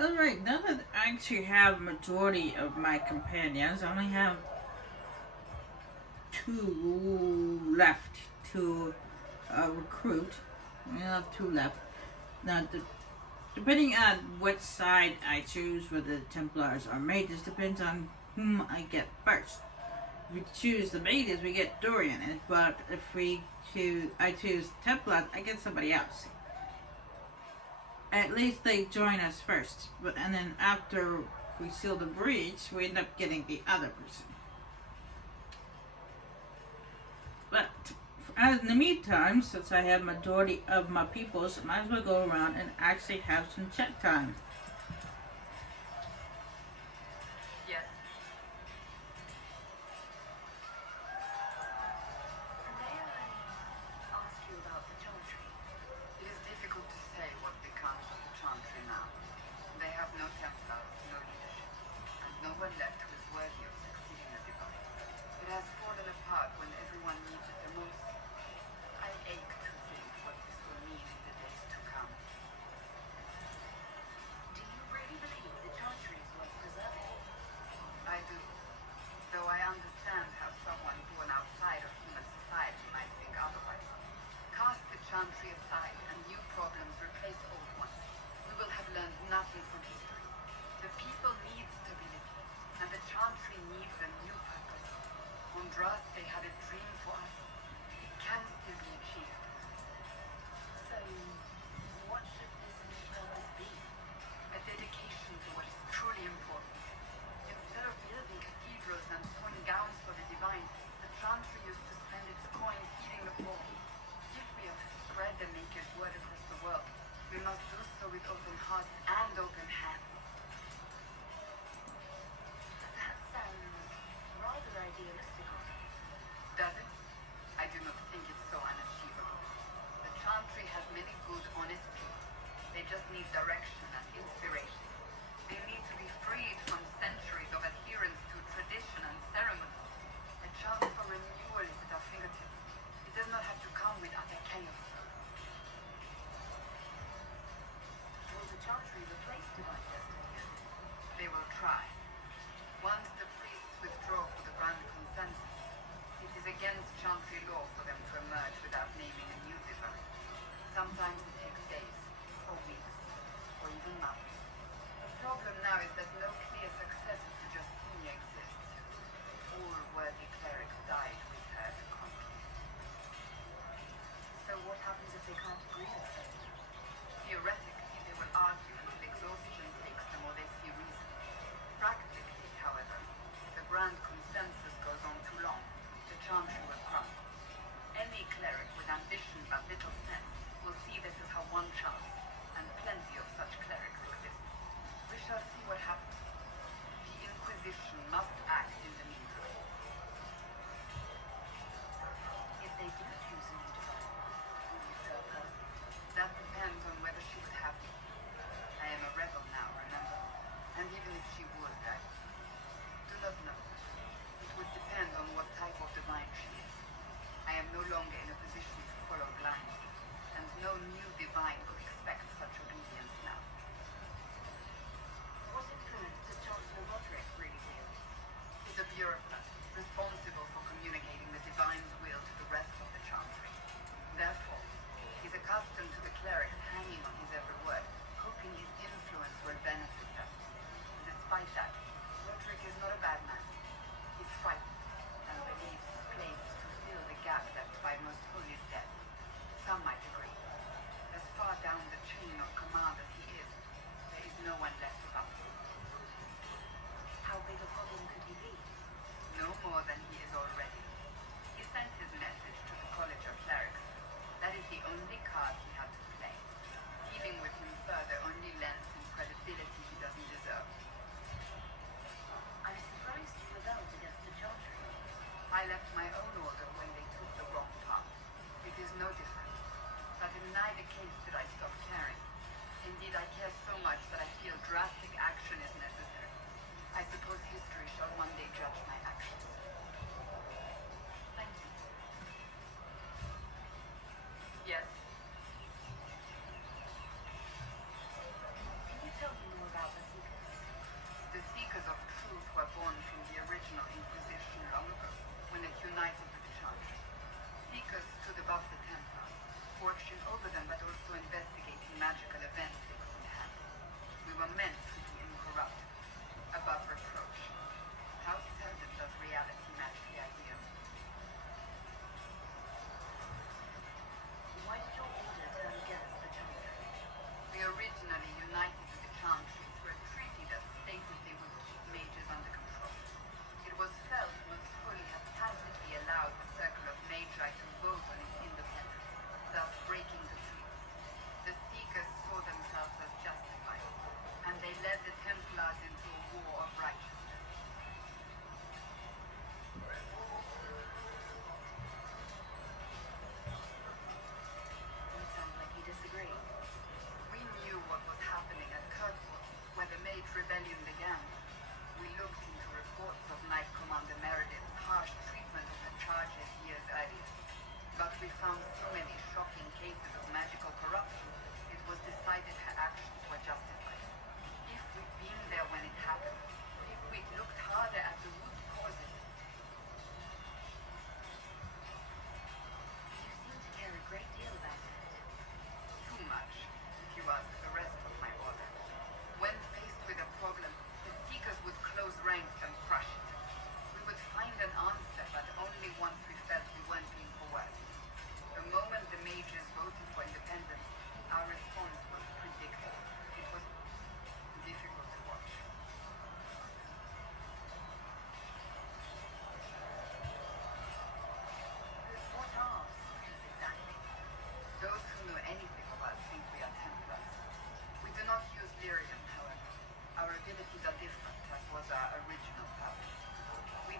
Alright, now that I actually have majority of my companions, I only have two left to recruit. We have two left. Now, depending on what side I choose, whether the Templars or Mages, depends on whom I get first. If we choose the Mages, we get Dorian, but if I choose Templars, I get somebody else. At least they join us first, and then after we seal the breach, we end up getting the other person. But in the meantime, since I have majority of my peoples, I might as well go around and actually have some chat time. Yes. May I ask you about the Chantry? It is difficult to say what becomes of the Chantry now. They have no Templars, no leadership, and no one left who is worthy of succeeding the Divine. It has fallen apart when everyone needs it the most. I ache to think what this will mean in the days to come.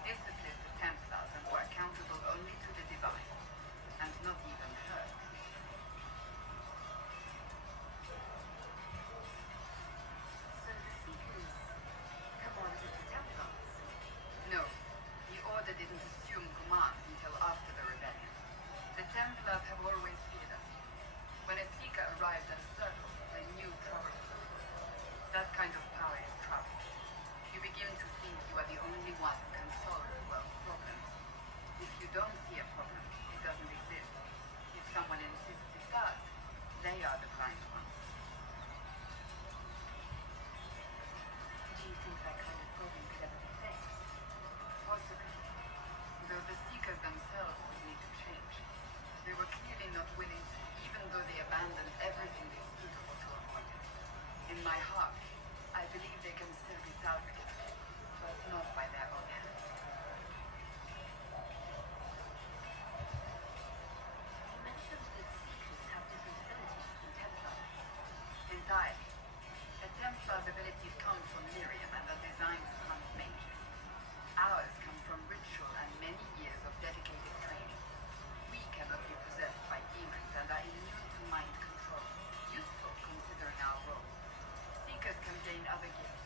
disciplined the Templars and were accountable only to the Divine, and not even her. So the Seekers commanded the Templars? No, the Order didn't assume command until after the rebellion. The Templars have always feared us. When a Seeker arrived at a circle, they knew trouble was afoot. That kind of power is trouble. You begin to think you are the only one who can solve the world's problems. If you don't see a problem, it doesn't exist. If someone insists it does, they are the blind ones. Do you think that kind of problem could ever be fixed? Possibly. Though the Seekers themselves would need to change. They were clearly not willing to, even though they abandoned everything they stood for to avoid it. In my heart, I believe they can still be salvaged, but not by their own hands. You mentioned that Seekers have different abilities than Templars. Entirely. A Templar's abilities come from Miriam and are designed to hunt mages. Ours come from ritual and many years of dedicated training. We cannot be possessed by demons and are immune to mind control, useful considering our role. Seekers can gain other gifts,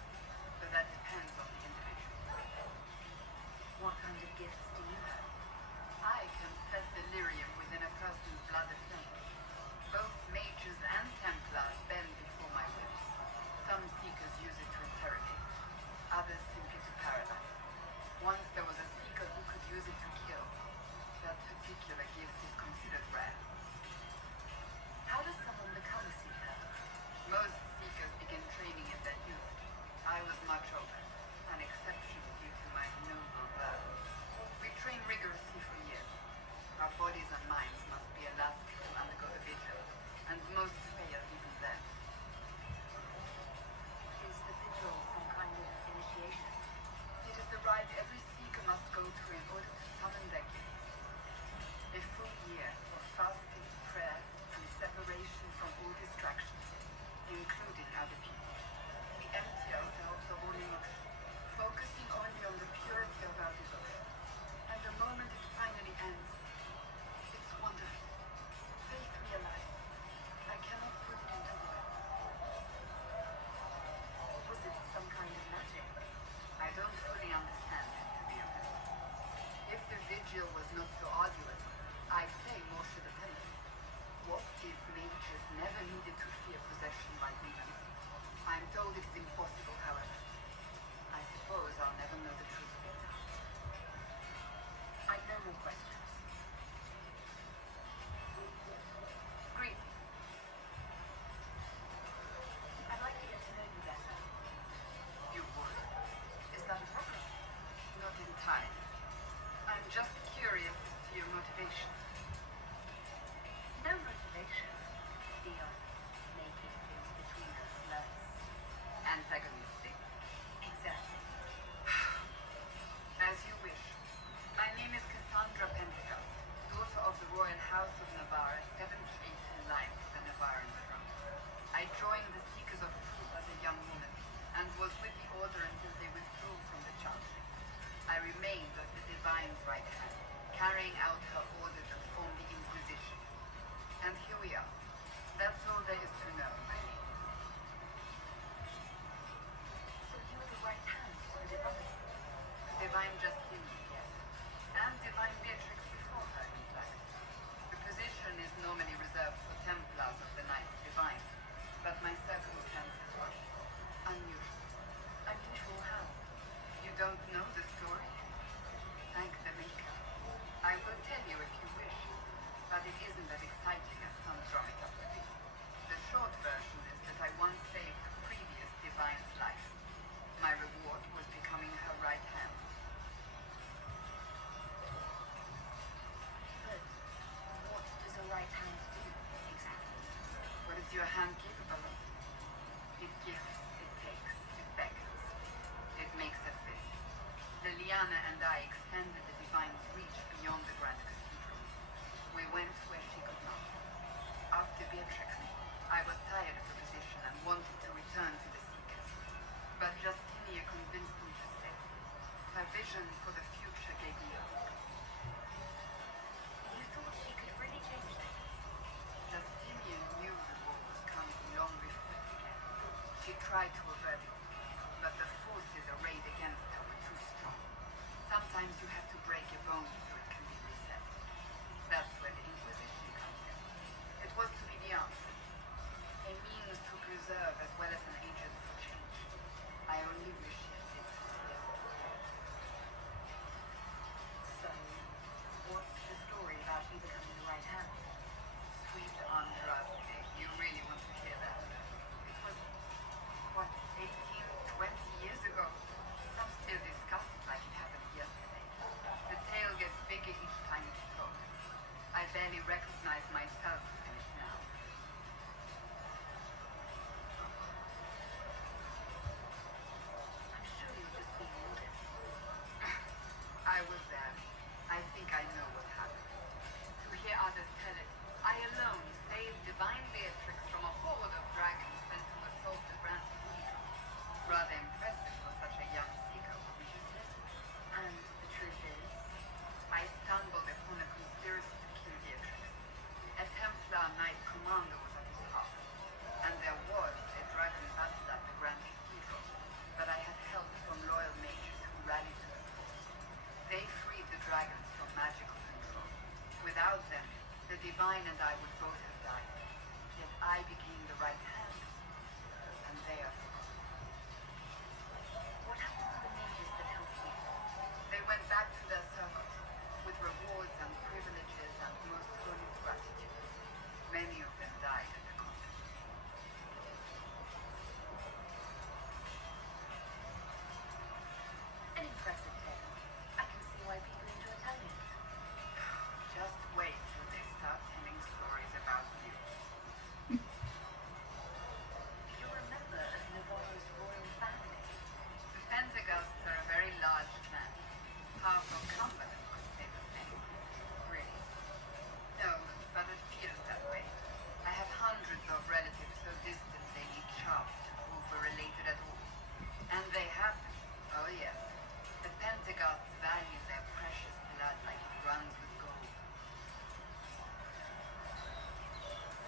tried to avert it, but the forces arrayed against her were too strong. Sometimes you have to break your bones so it can be reset. That's where the Inquisition comes in. It was to be the answer. A means to preserve as well as an agent for change. I only wish it did here. So, what's the story about you becoming the right hand? Sweet Andraste, you really want to hear that? It was, what, 18, 20 years ago? Some still discuss it like it happened yesterday. The tale gets bigger each time it's told. I barely recognize myself in it now. I'm sure you're just being modest. I was there. I think I know what happened. To hear others tell it, I alone saved divine Beatrix from a horde of dragons sent to assault the Grand Cathedral. Rather impressive for such a young seeker, wouldn't you say? And the truth is, I stumbled upon a conspiracy to kill Beatrix. A Templar Knight Commander was at his heart, and there was a dragon battle at the Grand Cathedral, but I had help from loyal mages who rallied to the cause. They freed the dragons from magical control. Without them, the Divine and I would both have died. Yet I became the right hand, and they are forgotten. what happened to the mages that helped you? They went back to their circles, with rewards and privileges and most holy gratitude. Many of them died at the conflict. An impressive tale. I can see why people enjoy telling it. Just wait till they start telling stories about you. You're a member of Navarro's royal family. The Pentagousts are a very large clan. Half of Cumberland could say the same. Really? No, but it feels that way. I have hundreds of relatives so distant they need charts to prove we're related at all. And they have them. Oh yes. The Pentagousts value their precious blood like it runs with gold.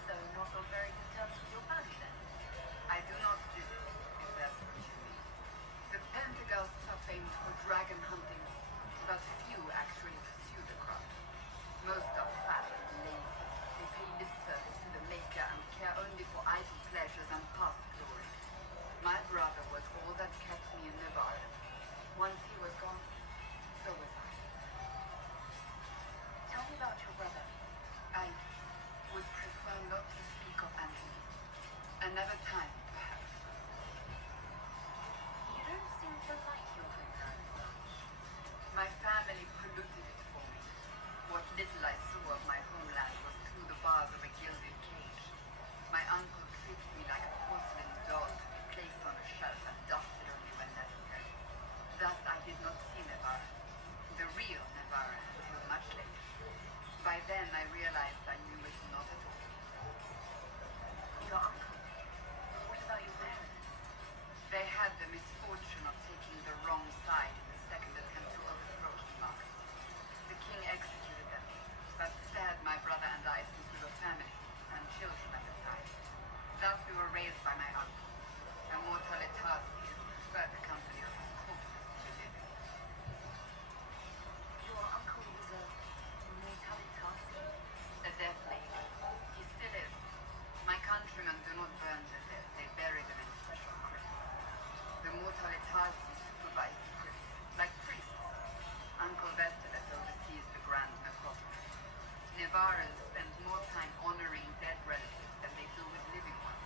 So not on very good terms with your family then? I do not visit, if that's what you mean. The Pentagousts are famous for dragon hunting, but few actually pursue the craft. Most are fat and lazy. They pay lip service to the Maker and care only for idle pleasures and past glory. My brother was all that kept me in Navarre. Once he was gone, so was I. Tell me about your brother. I would prefer not to speak of Anthony. Another time, perhaps. You don't seem to like your homeland much. My family polluted it for me. What little I saw of my homeland was through the bars of a gilded cage. My uncle treated me like a porcelain doll to be placed on a shelf and dusted only when necessary. Thus I did not see Navarre, the real Navarre, until much later. By then I realized I knew it not at all. Your uncle? What about your parents? They had the misfortune of taking the wrong side in the second attempt to overthrow King Marcus. The king executed them, but spared my brother and I since we were family and children at the time. Thus we were raised by my uncle, a mortalitati who preferred the company of his corpses to the living. Your uncle was a mortalitati? A death lady. He still is. My countrymen do not burn their dead, they bury them in special crypts. The mortalitati supervise the crypts, like priests. Uncle Vestalis oversees the grand necropolis. Navarres spend more time honoring dead relatives than they do with living ones.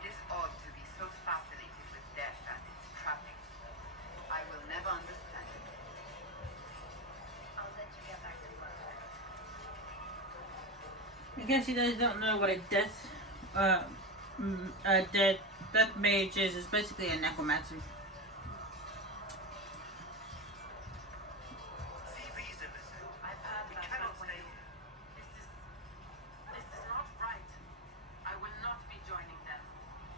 It is odd to be so fascinated with death and its trappings. I will never understand it. I'll let you get back to work. I guess you guys don't know what a death mage is. It's basically a necromancer. See reason, I've heard we that cannot from stay you. here. This is not right. I will not be joining them.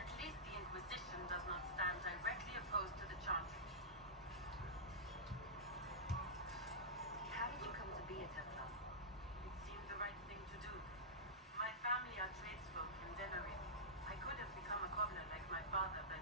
At least the Inquisition does not stand directly opposed to the Chantry. How did you come to be a Templar? It seemed the right thing to do. My family are tradesfolk in Denery. I could have become a cobbler like my father, but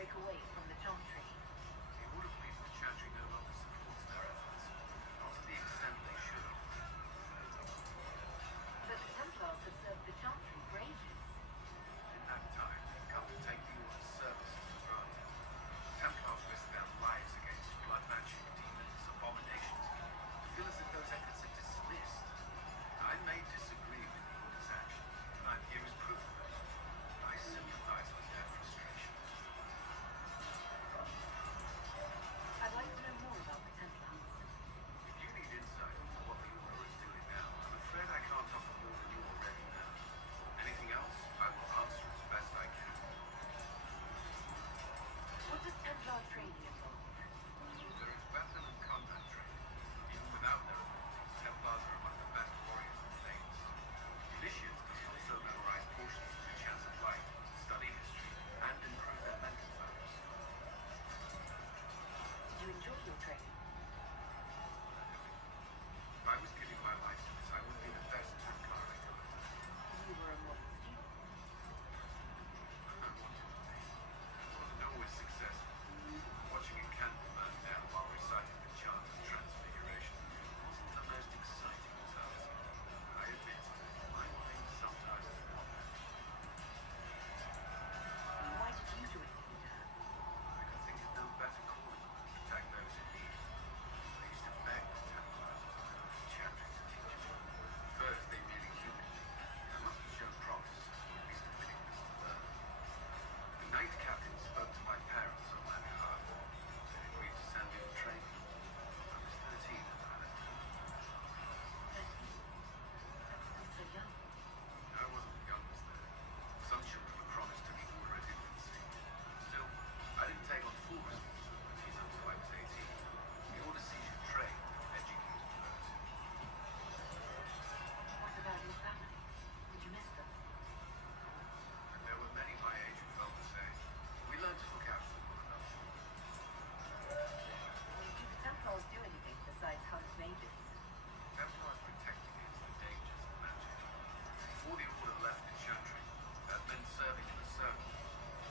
break away from the Chantry. The Order believes the Chantry no longer supports their efforts, not to the extent they should. But the Templars have served the Chantry for ages. In that time, they've come to take the Order's services for granted. The Templars risk their lives against blood magic, demons, abominations. I feel as if those efforts are dismissed. I may disagree with the Order's action, and I'm here as proof of it. I sympathize with their frustration. I'd like to know more about the Templars. If you need insight into what the Order is doing now, I'm afraid I can't offer more than you already know. Anything else, I will answer as best I can. What does Templar training involve? There is weapon and combat training. Even without their abilities, Templars are among the best warriors in Thales. Initiates can also memorize portions of the Chance of Light, study history, and improve their mental focus. Did you enjoy your training? If I was giving my life to this, I would be the best Templar I could have. You were a model student. I wanted to be. I wasn't always successful. Watching a candle burn down while reciting the chant of transfiguration wasn't the most exciting task. I admit, my mind sometimes wandered. Why did you join the Order? I could think of no better calling than to protect those in need. I used to beg the Templars to learn the chapter to teach me. First, they merely humored me. I must have shown promise, or at least a willingness to learn. The Knight Captain spoke to my parents on my behalf. They agreed to send me for training. I was 13 when I left home. That's still so young. I wasn't the youngest there. Some children were promised to the Order at infancy. Still, I didn't take on full responsibilities until I was 18. The Order sees you train, educate first. What about your family? Did you miss them? And there were many my age who felt the same. We learned to look out for one another. Do the Templars do anything besides hunt mages? Templars protect against the dangers of magic. Before the Order left the Chantry, that meant serving in the Circle.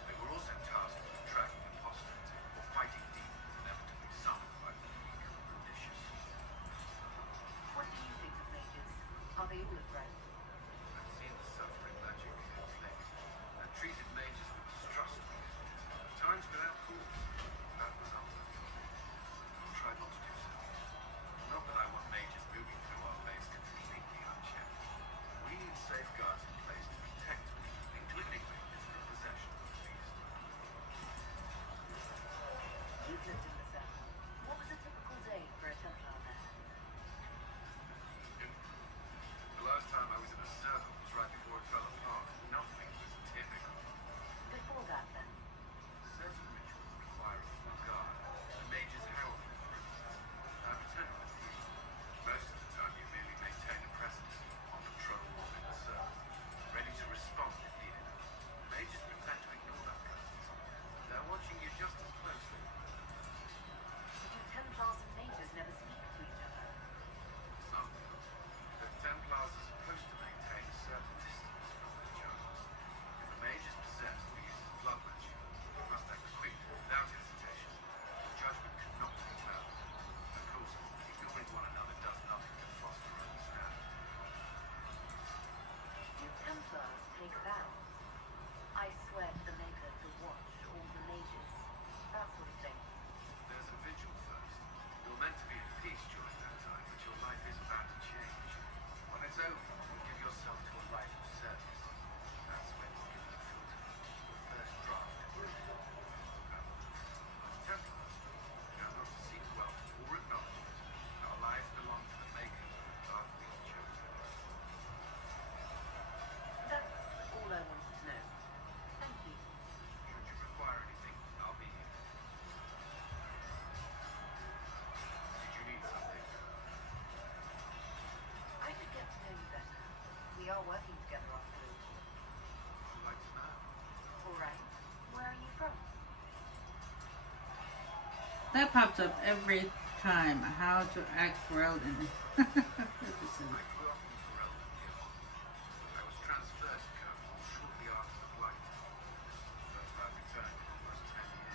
They were also tasked with tracking apostate or fighting demons inevitably summoned by the weak or malicious. What do you think of mages? Are they all a threat? I've seen the suffering magic can inflict, and treated mages with distrust. At times without cause. That was unfortunate. I'll try not to do so. Not that I want mages moving through our base completely unchecked. We need safeguards in place to protect me, including mages from possession of the beast. You've lived in the Circle. What was a typical day for a Templar there? The last time I was in a circle was right before it fell apart. Nothing was typical. Before that, then? Certain rituals require a full guard. The mage's heraldry, for instance. I pretend with you. Most of the time you merely maintain a presence, on patrol or in the circle, ready to respond if needed. Mages pretend to ignore that presence. They're watching you just as closely. Do Templars and mages never speak to each other? Some do. The Templars are supposed to maintain a certain distance from their charges. If a mage is possessed or uses blood magic, he must act quickly, without hesitation. Your judgment cannot be clouded. Of course, ignoring one another does nothing to foster understanding. Do Templars take vows? I swear to the Maker to watch all the mages. That sort of thing. There's a vigil first. You're meant to be at peace during that time, but your life is about to change. When it's over, you give yourself to a life of service. That's when you're given a filter, the first draft of your power. As Templars, we are not to seek wealth or acknowledgement. Our lives belong to the Maker who path we've chosen. That's all I wanted to know. Thank you. Should you require anything, I'll be here. Did you need something? I could get to know you better. We are working together after all. I'd like to know. All right. Where are you from? That pops up every time. How to act Ferelden. I grew up in Ferelden, Piedmont. I was transferred to Cornwall shortly after the Blight. This is the first I've returned in almost 10 years.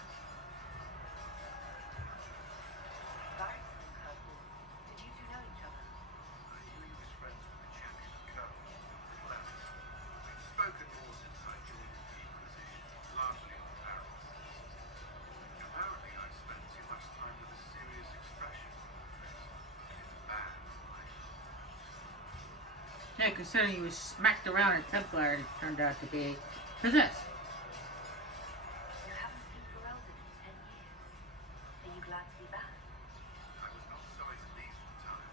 weird considering he was smacked around a Templar and it turned out to be possessed. You haven't seen Ferelden in 10 years. Are you glad to be back? I was not sorry to leave at the time.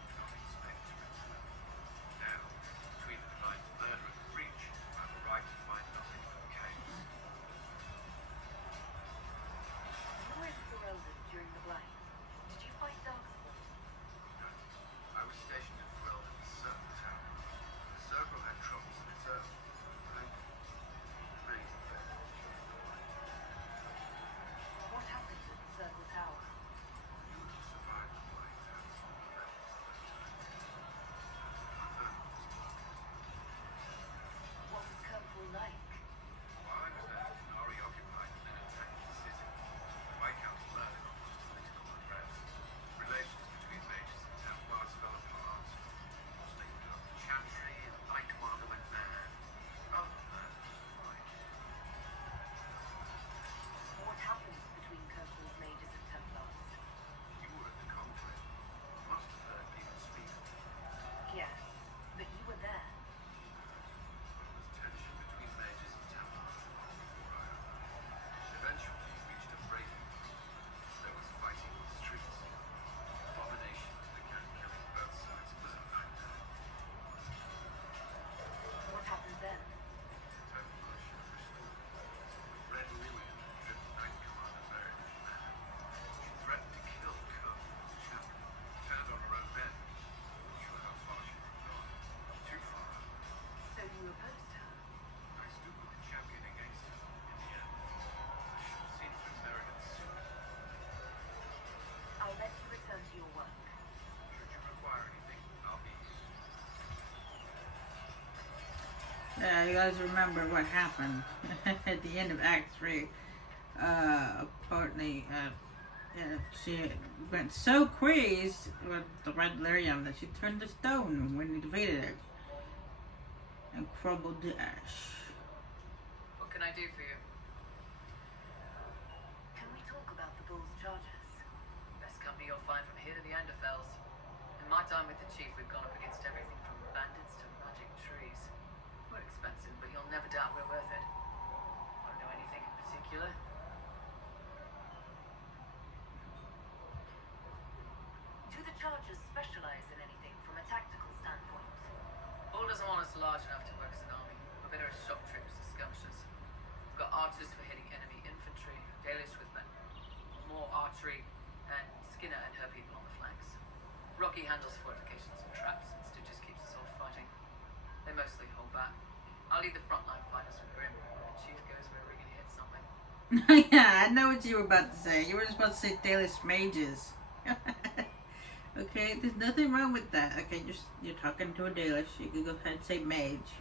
Did not expect to return. Now, between the divine murder and the breach, I have a right to find nothing but chaos. You were in Ferelden during the Blight. Did you fight Darkspawn? No, I was stationed in Ferelden's Circle Tower. The Circle had troubles of its own. I remained there during the night. What happened at the Circle Tower? You would have survived the blight and that was the first time. What was Kirkwall like? While I was there, Nari occupied and then attacked the city. The Viscount learned of political unrest. Relations between mages and Templars fell apart. They put up the Chantry and the Night Commander went mad. Other than that, it was fine. What happened between Kirkwall's mages and Templars? You were at the conclave. Must have heard people speak. Yes, but you were there. There was tension between mages and Templars long before I arrived. Eventually, it reached a breaking point. There was fighting in the streets. Abominations began killing both sides. It was a nightmare. What happened then? Templars should have restored. Red Lillian had driven Night Commander Meredith mad. She threatened to kill Kirkwall's champion. Turned on her own men. Not sure how far she would have gone. Too far. So you opposed her? I stood with the champion against her. In the end, I should have seen through Meredith sooner. I'll let you return to your work. Should you require anything, I'll be here. Yeah, you guys remember what happened at the end of Act 3. Apparently, she went so crazed with the Red Lyrium that she turned to stone when he defeated her and crumbled to ash. What can I do for you? Can we talk about the Bull's charges? Best company you'll find from here to the Enderfells. In my time with the Chief, we've gone up against everything from bandits to magic trees. We're expensive, but you'll never doubt we're worth it. Want to know anything in particular? Do the charges specialize in anything from a tactical standpoint? Bull doesn't want us large enough to work as an army. We're better at shock troops and skirmishers. We've got archers for hitting enemy infantry, Dalish with more archery, and Skinner and her people on the flanks. Rocky handles fortifications and traps, and Stu just keeps us all fighting. They mostly hold back. I'll lead the frontline fighters with Grim. The Chief goes where we're gonna hit something. Yeah, I know what you were about to say. You were supposed to say Dalish mages. Okay, there's nothing wrong with that. Okay, you're talking to a Dalish. You can go ahead and say mage.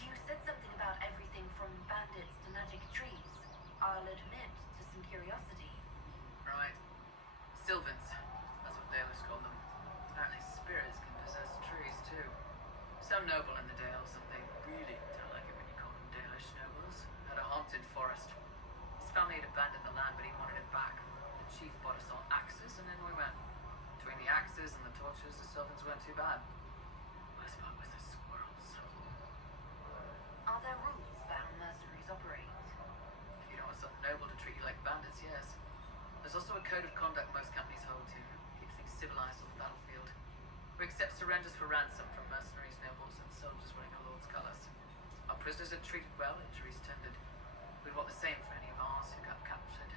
You said something about everything from bandits to magic trees. I'll admit to some curiosity. Right. Sylvans. That's what Dalish call them. Apparently spirits can possess trees too. Some noble in the Dales, and they really don't like it when you call them Dalish nobles, had a haunted forest. His family had abandoned the land, but he wanted it back. The Chief bought us all axes, and then we went. Between the axes and the torches, the Sylvans weren't too bad. Worst part was the squirrels. Are there rules for how mercenaries operate? If you don't want something noble to treat you like bandits, yes. There's also a code of conduct most companies hold to. Keeps things civilized on the battlefield. We accept surrenders for ransom from mercenaries, nobles, and soldiers wearing our lord's colours. Our prisoners are treated well, injuries tended. We'd want the same for any of ours who got captured.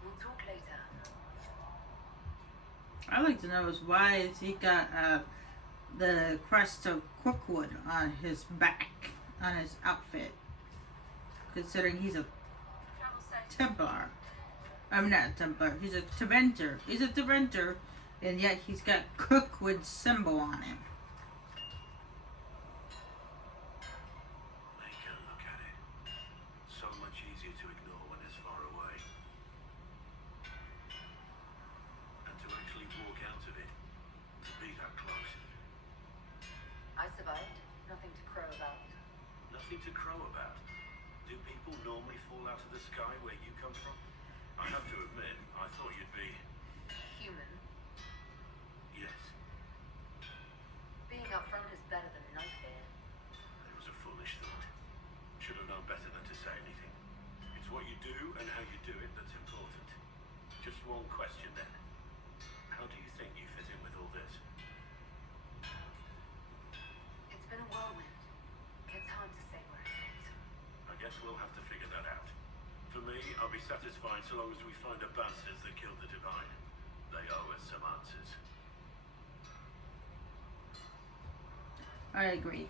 We'll talk later. I'd like to know is why he got the crest of Crookwood on his back, on his outfit, considering he's a Travel safe. Templar. I'm not a Templar. He's a Teventer. He's a Teventer, and yet he's got Crookwood's symbol on him. Take a look at it. So much easier to ignore when it's far away. And to actually walk out of it, to be that close. I survived. Nothing to crow about. Nothing to crow about. Do people normally fall out of the sky where you come from? I have to admit, I thought you'd be... Human. Yes. what you do and how you do it that's important. Just one question then. How do you think you fit in with all this? It's been a whirlwind. It's hard to say where it fit. I guess we'll have to figure that out. For me, I'll be satisfied so long as we find the bastards that killed the Divine. They owe us some answers. I agree.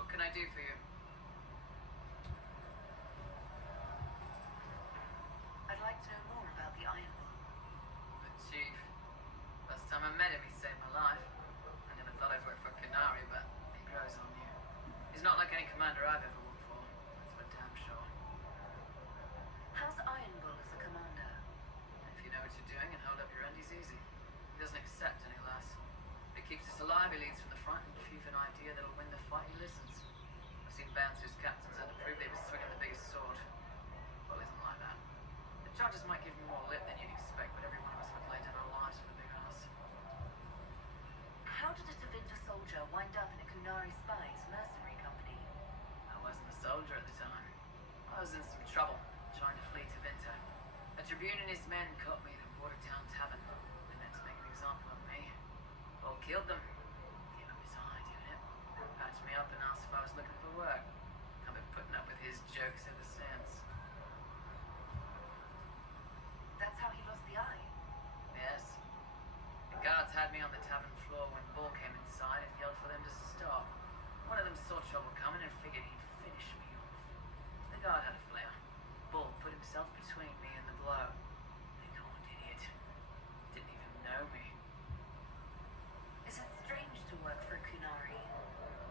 What can I do for you? I'd like to know more about the Iron Bull. The chief. Last time I met him, he saved my life. I never thought I'd work for Canary, but he grows on you. He's not like any commander I've ever worked for. That's for damn sure. How's Iron Bull as a commander? If you know what you're doing and hold up your end, he's easy. He doesn't accept any less. If he keeps us alive, he leads from the front, and if you've an idea that'll win the fight, he listens. I've seen bands whose captains had to prove they were swinging the biggest sword. Well, it isn't like that. The charges might give him more lip than you'd expect, but every one of us would lay down our lives for the big house. How did a Tevinter soldier wind up in a Kunari spy's mercenary company? I wasn't a soldier at the time. I was in some trouble, trying to flee to Vinto. A Tribune and his men caught me in a watered-down tavern. They meant to make an example of me. Paul killed them. Gave up his eye doing it. Patched me up and asked if I was looking for work. I've been putting up with his jokes ever since. That's how he lost the eye. Yes. The guards had me on the tavern floor when Bull came inside and yelled for them to stop. One of them saw trouble coming and figured he'd finish me off. The guard had a flare. Bull put himself between me and the blow. Big horned idiot. Didn't even know me. Is it strange to work for a Kunari?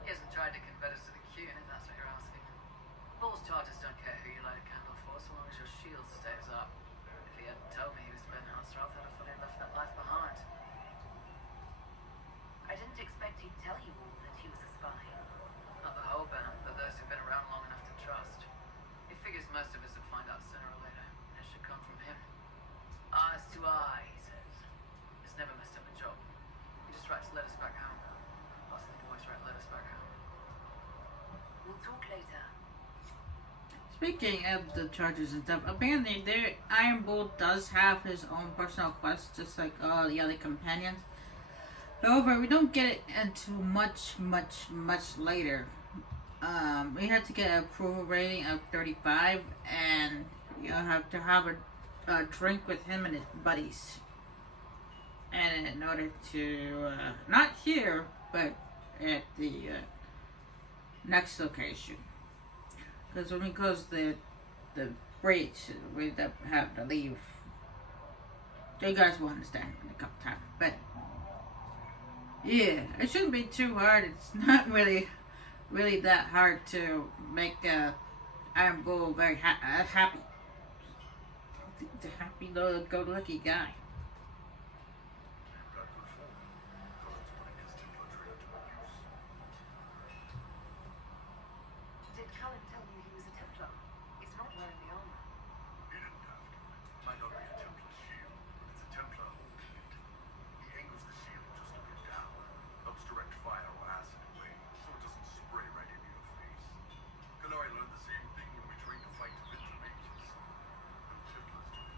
He hasn't tried to convert us to the Q, if that's what you're asking. Bull's charges don't care who you light a candle for, so long as your shield stays up. If he hadn't told me he was Ben Astroth, I'd have thought he'd left that life behind. I didn't expect he'd tell you all that he was a spy. Not the whole band, but those who've been around long enough to trust. He figures most of us would find out sooner or later, and it should come from him. Eyes to eye, he says. He's never messed up a job. He just writes letters back home. Lots of the boys write letters back home. We'll talk later. Speaking of the charges and stuff, apparently Iron Bull does have his own personal quests, just like all the other companions. However, we don't get it until much later. We had to get an approval rating of 35, and you have to have a drink with him and his buddies. And in order to, not here, but at the next location. Because when we close the breach, we have to leave. You guys will understand in a couple times, but yeah, it shouldn't be too hard. It's not really that hard to make Iron Bull very happy. The happy, go-lucky guy. Did Cullen tell you he was a Templar? He's not wearing the armor. He didn't have to. Might not be a Templar shield, but it's a Templar ultimate. He angles the shield just a bit down. Helps direct fire or acid away, so it doesn't spray right into your face. Kanari learned the same thing when we trained to fight Tevinter mages. And Templars do it.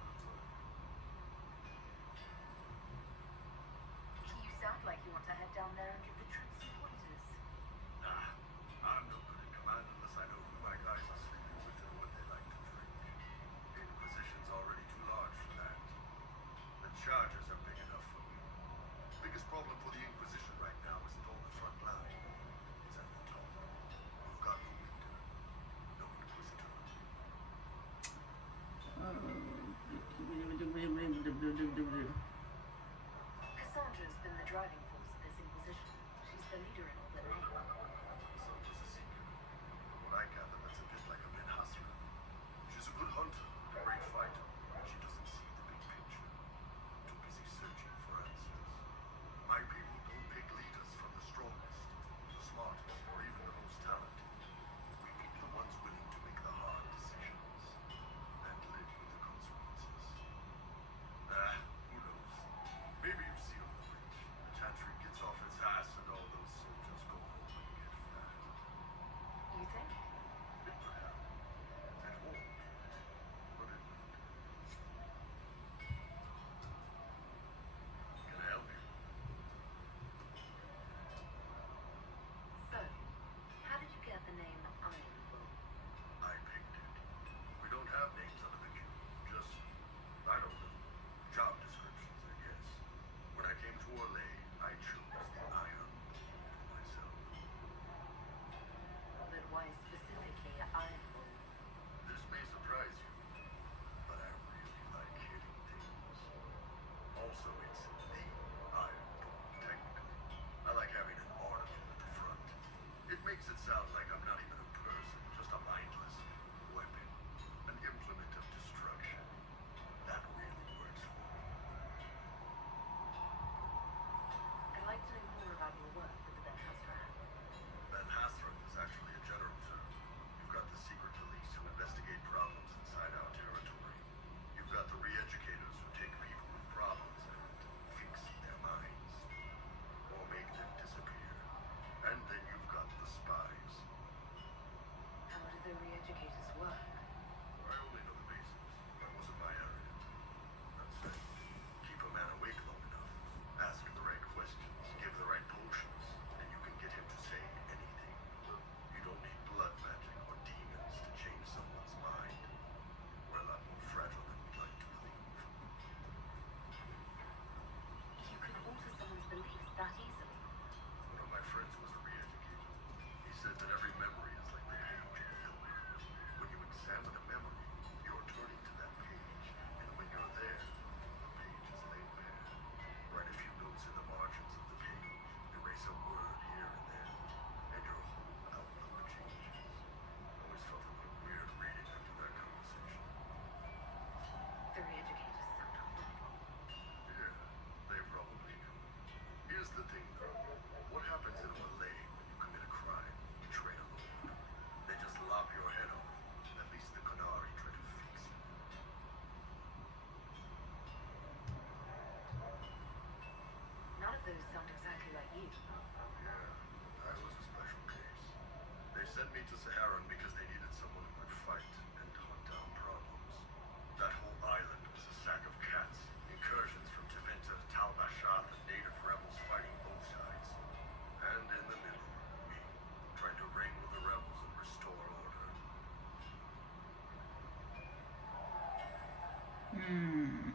Hmm.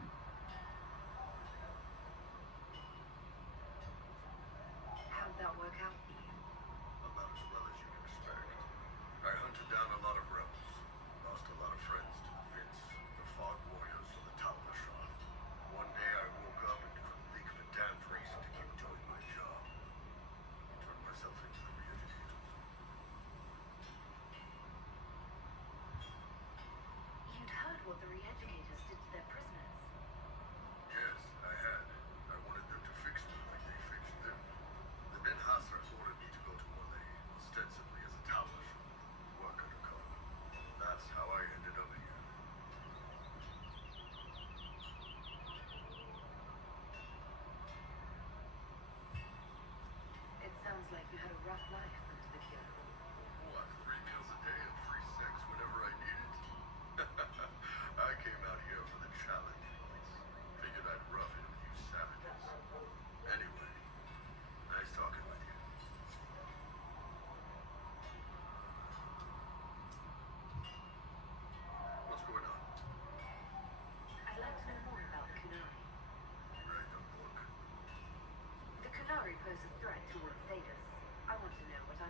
How'd that work out for you? About as well as you'd expect. I hunted down a lot of rebels. Lost a lot of friends to the Vince, the Fog Warriors, or the Talvashon. One day I woke up and couldn't think of a damned reason to keep doing my job. Turned myself into the re-educators. You'd heard what the re-educators did to their prisoners. Yes, I had. I wanted them to fix me like they fixed them. The Ben Hassar ordered me to go to Orlais, ostensibly as a Talvashon, work undercover. That's how I ended up here. It sounds like you had a rough life under the kid. What, 3 meals a day and free sex whenever I needed? I came out here for the challenge points. Figured I'd rough it with you savages. Anyway, nice talking with you. What's going on? I'd like to know more about the Kunari. Read the book. The Kunari pose a threat to all of Thedas. I want to know what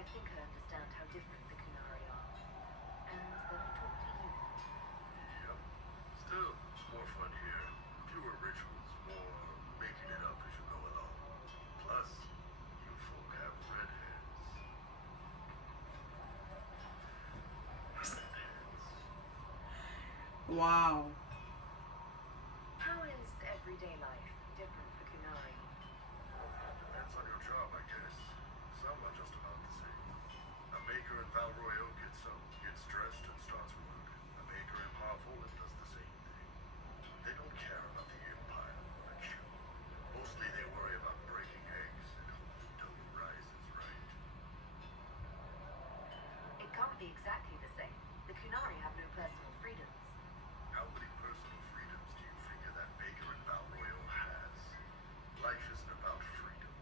I think I understand how different the Kunari are. And then I talk to you. Yep. Still, more fun here. Fewer rituals, more making it up as you go along. Plus, you folk have red hands. Wow. How is everyday life different for Kunari? Depends on your job, I guess. Some are just about the same. A baker in Val Royale gets dressed and starts work. A baker in Parvolan does the same thing. They don't care about the empire or the queue. Mostly they worry about breaking eggs and hope the dough rises right. It can't be exactly the same. The Kunari have no personal freedoms. How many personal freedoms do you figure that baker in Val Royale has? Life isn't about freedom.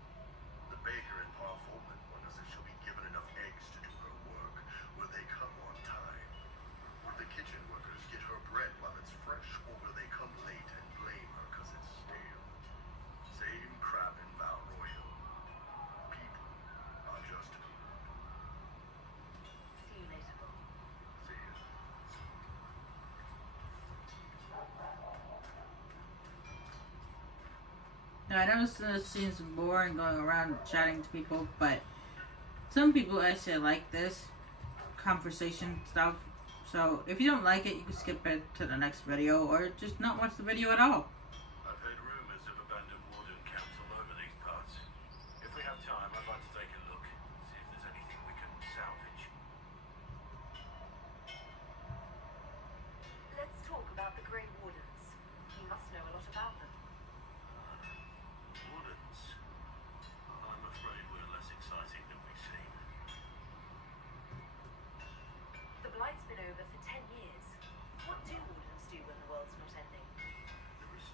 The baker in Parvolan wonders if she'll be given enough eggs to do her work. Will they come on time? Will the kitchen workers get her bread while it's fresh, or will they come late and blame her because it's stale? Same crap in Val Royale. People are just people. See you later, Bob. See ya. Now, I know it seems boring going around chatting to people, but some people actually like this conversation stuff. So if you don't like it, you can skip it to the next video or just not watch the video at all. I've heard rumors of abandoned warden camps all over these parts. If we have time, I'd like to take a look, see if there's anything we can salvage. Let's talk about the Grey Wardens. You must know a lot about them. Wardens? I'm afraid we're less exciting than we seem. The Blight's been over for 10 years. What do Wardens do when the world's not ending? There is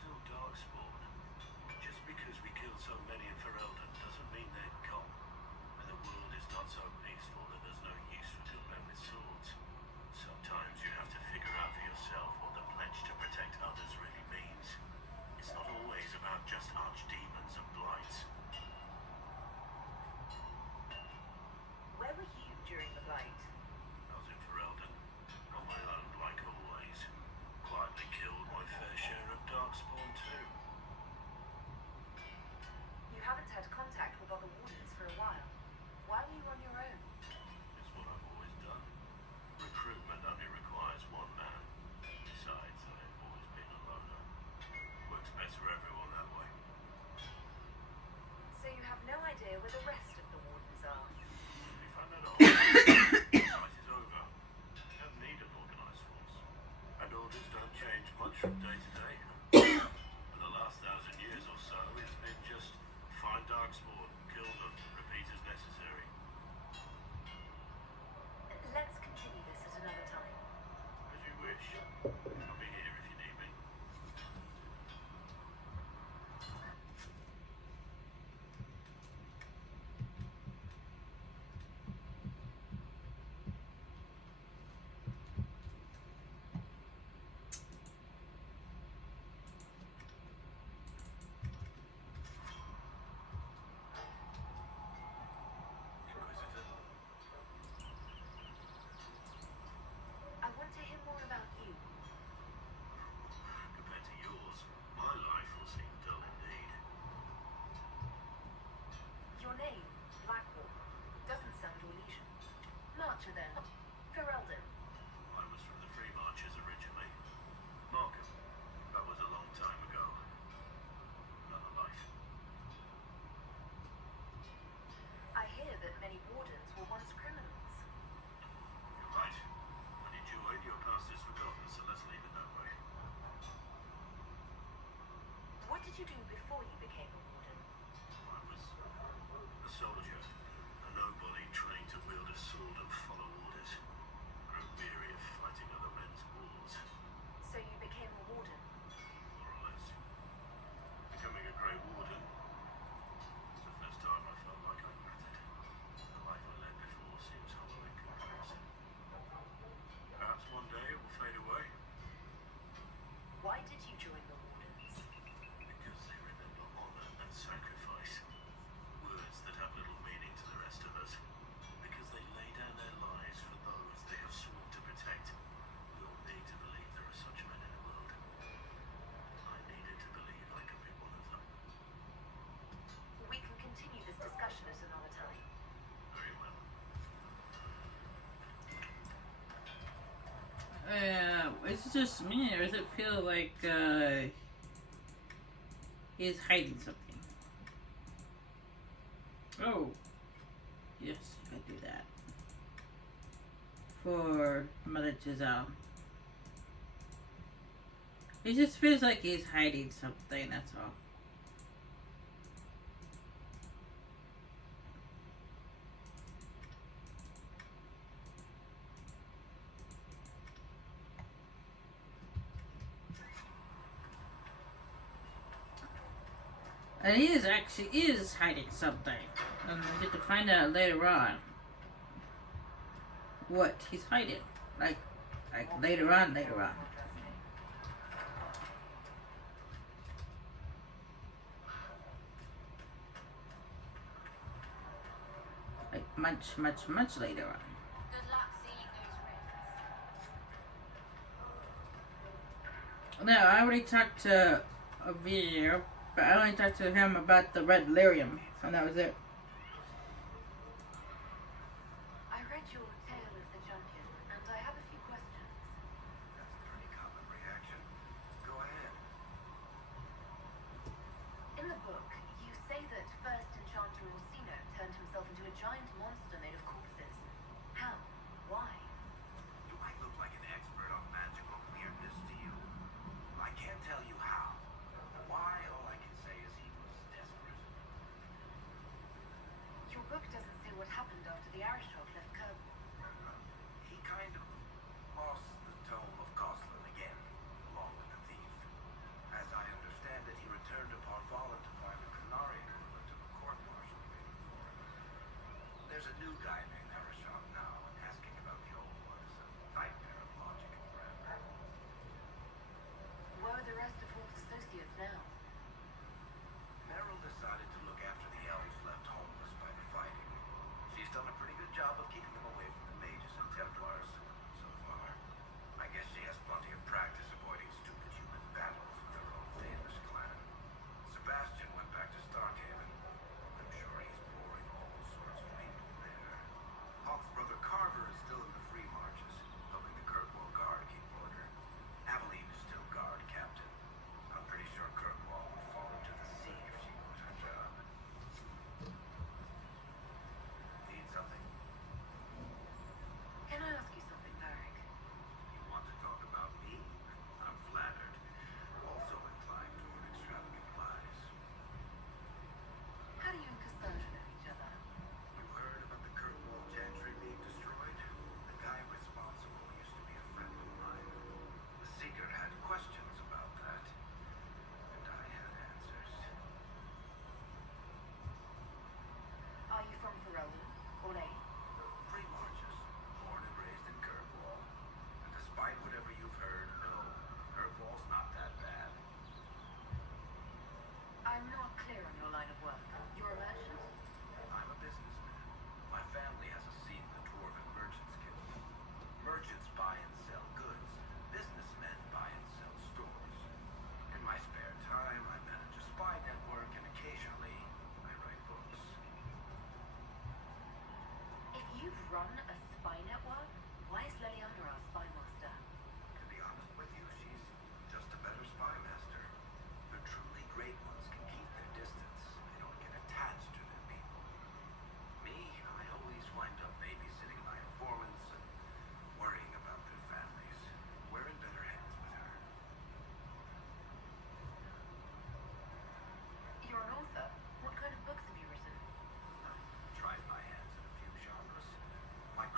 Is it just me, or does it feel like he's hiding something? Oh, yes, I do that for Mother Giselle. It just feels like he's hiding something. That's all. And he is hiding something. And we get to find out later on what he's hiding. Like later on. Like much later on. Good luck sealing those rings. No, I already talked to Avir, but I only talked to him about the red lyrium, and that was it. I read your tale of the champion, and I have a few questions. That's a pretty common reaction. Go ahead. In the book, you say that first enchanter Orsino turned himself into a giant monster made of corpses. How? Why? Do I look like an expert on magical weirdness to you? I can't tell you how. Why, all I can say is he was desperate. Your book doesn't say what happened after the Arishok left Kirkwall. He kind of lost the tome of Goslan again, along with the thief. As I understand it, he returned to Parvala to find a Canary equivalent of a court-martial waiting for him. There's a new guy named Arishok now, and asking about the old one is a nightmare of logic and grammar. Where are the rest of Hawke's associates now? Meryl decided to look after the elves left homeless by the fighting. She's done a pretty good job of keeping them away from the mages and Templars so far. I guess she has plenty of practice avoiding stupid human battles with her own famous clan. Sebastian went back to Starkhaven. I'm sure he's boring all sorts of people there. Hawk's brother Carver is still in the free marches, helping the Kirkwall Guard keep order. Aveline is still guard captain. I'm pretty sure Kirkwall would fall into the sea if she quit her job. Need something? Can I ask you something, Varric? You want to talk about me? I'm flattered. Also inclined toward extravagant lies. How do you and Cassandra know each other? You heard about the Kirkwall gentry being destroyed? The guy responsible used to be a friend of mine. The Seeker had questions about that, and I had answers. Are you from Ferelden? Or Lane? Free marches, born and raised in Kirkwall. And despite whatever you've heard, no, Kirkwall's not that bad. I'm not clear on your line of work. You're a merchant? I'm a businessman. My family has a seat in the Dwarven Merchants Guild. Merchants buy and sell goods. Businessmen buy and sell stores. In my spare time, I manage a spy network, and occasionally, I write books. If you've run a spy network, why is Leliana our spy master? To be honest with you, she's just a better spy master. The truly great ones can keep their distance. They don't get attached to their people. Me, I always wind up babysitting my informants and worrying about their families. We're in better hands with her. You're an author. What kind of books have you written? I've tried my hands at a few genres. My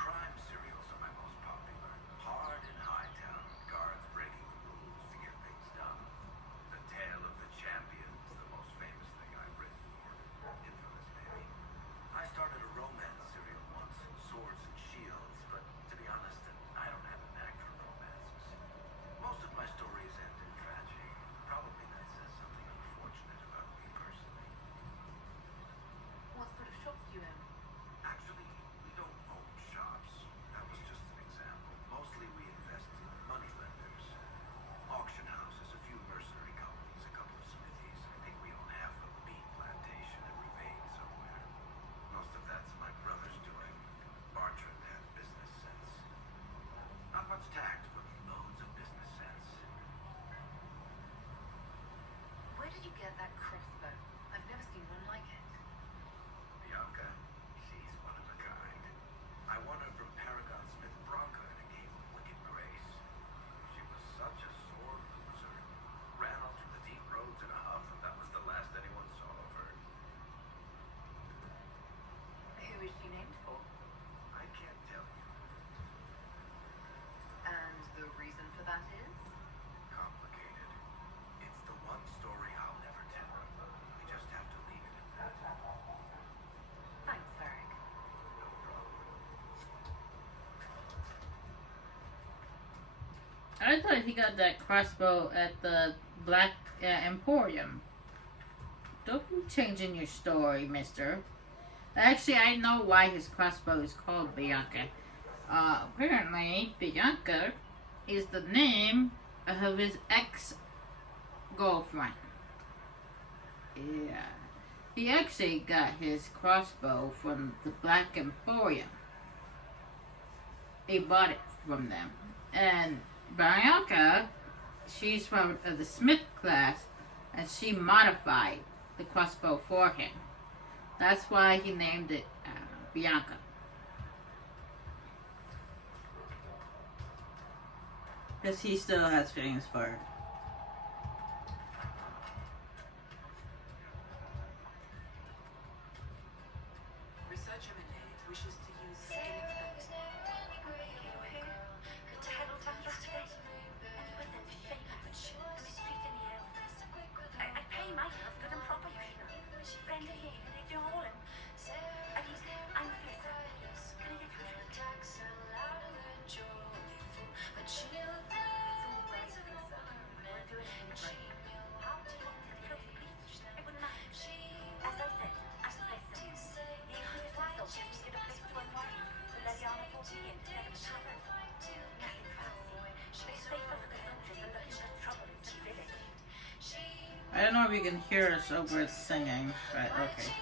I thought he got that crossbow at the Black Emporium. Don't be changing your story, mister. Actually, I know why his crossbow is called Bianca. Apparently, Bianca is the name of his ex-girlfriend. Yeah. He actually got his crossbow from the Black Emporium. He bought it from them. And Bianca, she's from the Smith class, and she modified the crossbow for him. That's why he named it Bianca. Because he still has feelings for her. Research emanates wishes to use inexpensive. To handle time yesterday. And you were then shape average. Mistreat in the air. I pay my bills good and proper, you know. Friend of here, they do all him. At least I'm Flicker. Can I get you a drink? It's all right, Flicker. We'll do anything for you. How do you want to help, please? I wouldn't mind. As I said, I'm Flicker. The Inquisition soldiers needed a place to unwind. So Leliana brought me in to set up a tavern. Nothing fancy. It's safer for the soldiers than looking for trouble in the village. I don't know if you can hear us over singing, but okay.